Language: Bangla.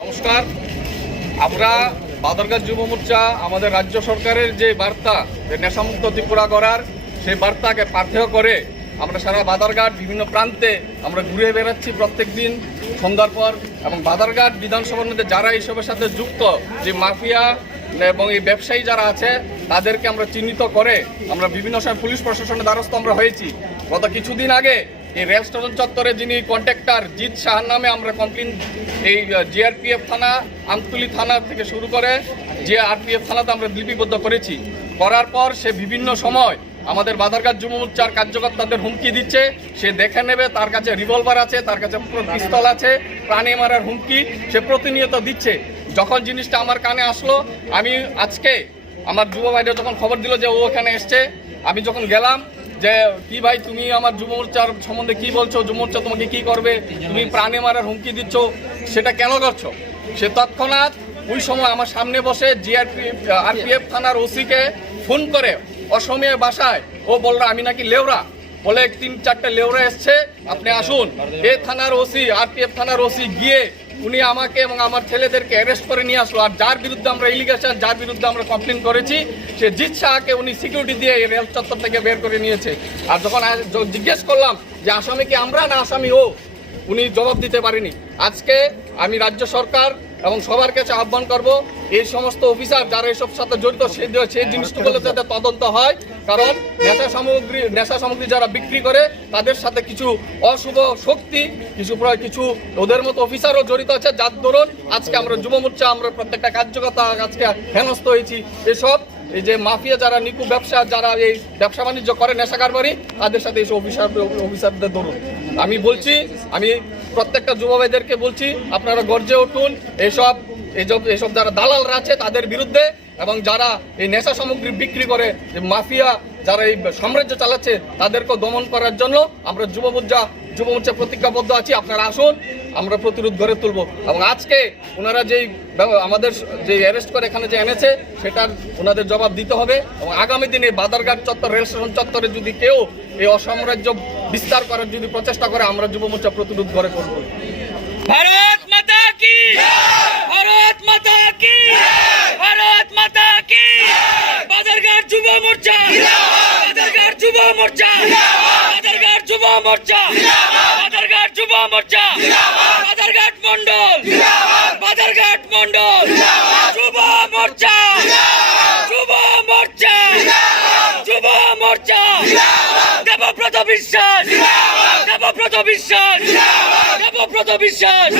নমস্কার। আমরা বাদরঘাট যুব মোর্চা আমাদের রাজ্য সরকারের যে বার্তা নেশামুক্ত ত্রিপুরা করার সেই বার্তাকে পাথেয় করে আমরা সারা বাদরঘাট বিভিন্ন প্রান্তে আমরা ঘুরে বেড়াচ্ছি প্রত্যেক দিন সন্ধ্যার পর। এবং বাদরঘাট বিধানসভার মধ্যে যারা এইসবের সাথে যুক্ত, যে মাফিয়া এবং এই ব্যবসায়ী যারা আছে, তাদেরকে আমরা চিহ্নিত করে আমরা বিভিন্ন সময় পুলিশ প্রশাসনের দ্বারস্থ আমরা হয়েছি। গত কিছুদিন আগে এই রেল স্টেশন চত্বরে যিনি কন্ট্রাক্টর জিৎ শাহর নামে আমরা কমপ্লেন এই জিআরপিএফ থানা, আমতলী থানা থেকে শুরু করে জিআরপিএফ থানাতে আমরা লিপিবদ্ধ করেছি। করার পর সে বিভিন্ন সময় আমাদের বাদরঘাট যুব মোর্চার কার্যকর্তাদের হুমকি দিচ্ছে। সে দেখে নেবে, তার কাছে রিভলভার আছে, তার কাছে পিস্তল আছে, প্রাণে মারার হুমকি সে প্রতিনিয়ত দিচ্ছে। যখন জিনিসটা আমার কানে আসলো, আমি আজকে আমার যুব ভাইরা যখন খবর দিল যে ও ওখানে এসছে, আমি যখন গেলাম যে কি ভাই তুমি আমার যুব মোর্চার সম্বন্ধে কি বলছো, যুব মোর্চা তোমাকে কি করবে, তুমি প্রাণে মারার হুমকি দিচ্ছ, সেটা কেন করছো? সে তৎক্ষণাৎ ওই সময় আমার সামনে বসে আরপিএফ থানার ওসিকে ফোন করে অসমীয়া ভাষায় ও বললো আমি নাকি লেওরা, বলে 3-4টে লেওরা এসছে, আপনি আসুন। এ থানার ওসি, আরপিএফ থানার ওসি গিয়ে উনি আমাকে এবং আমার ছেলেদেরকে অ্যারেস্ট করে নিয়ে আসলো। আর যার বিরুদ্ধে আমরা ইলিগেশন, যার বিরুদ্ধে আমরা কমপ্লেন করেছি, সে জিৎ শাহকে উনি সিকিউরিটি দিয়ে এই রেল চত্বর থেকে বের করে নিয়েছে। আর যখন জিজ্ঞেস করলাম যে আসামি কি আমরা না আসামি ও, উনি জবাব দিতে পারেনি। আজকে আমি রাজ্য সরকার এবং সবার কাছে আহ্বান করব, এই সমস্ত অফিসার যারা এসব সাথে জড়িত সেই জিনিসগুলো যাতে তদন্ত হয়। কারণ নেশা সামগ্রী যারা বিক্রি করে তাদের সাথে কিছু অশুভ শক্তি, কিছু ওদের মতো অফিসারও জড়িত আছে, যার দরুন আজকে আমরা যুব মোর্চা আমরা প্রত্যেকটা কার্যকর্তা আজকে হেনস্থ হয়েছি। এসব এই যে মাফিয়া যারা নিকু ব্যবসা, যারা এই ব্যবসা বাণিজ্য করে নেশা কারবারি, তাদের সাথে এইসব অফিসারদের দরুন আমি বলছি, আমি প্রত্যেকটা যুব ভাইদেরকে বলছি, আপনারা গর্জে উঠুন। এইসব যারা দালালরা আছে তাদের বিরুদ্ধে, এবং যারা এই নেশা সামগ্রী বিক্রি করে, যে মাফিয়া যারা এই সাম্রাজ্য চালাচ্ছে, তাদেরকে দমন করার জন্য আমরা যুব মোর্চা প্রতিজ্ঞাবদ্ধ আছি। আপনারা আসুন, আমরা প্রতিরোধ গড়ে তুলব। এবং আজকে ওনারা আমাদের যে অ্যারেস্ট করে এখানে যে এনেছে, সেটার ওনাদের জবাব দিতে হবে। এবং আগামী দিনে বাদরঘাট চত্বর, রেল স্টেশন চত্বরে যদি কেউ এই অসাম্রাজ্য বিস্তার করার যদি প্রচেষ্টা করে, আমরা যুব মোর্চা প্রতিরোধ গড়ে তুলব। ভারত মাতা কি, ভারত মাতা কি, ভারত মাতা কি। বাদরঘাট যুব মোর্চা, বাদরঘাট যুব মোর্চা, বাদরঘাট যুব মোর্চা, বাদরঘাট যুব মোর্চা, বাদরঘাট মন্ডল, বাদরঘাট মন্ডল, যুব মোর্চা, যুব মোর্চা, যুব মোর্চা। দেবব্রত বিশ্বাস, দেবব্রত বিশ্বাস, দেবব্রত বিশ্বাস।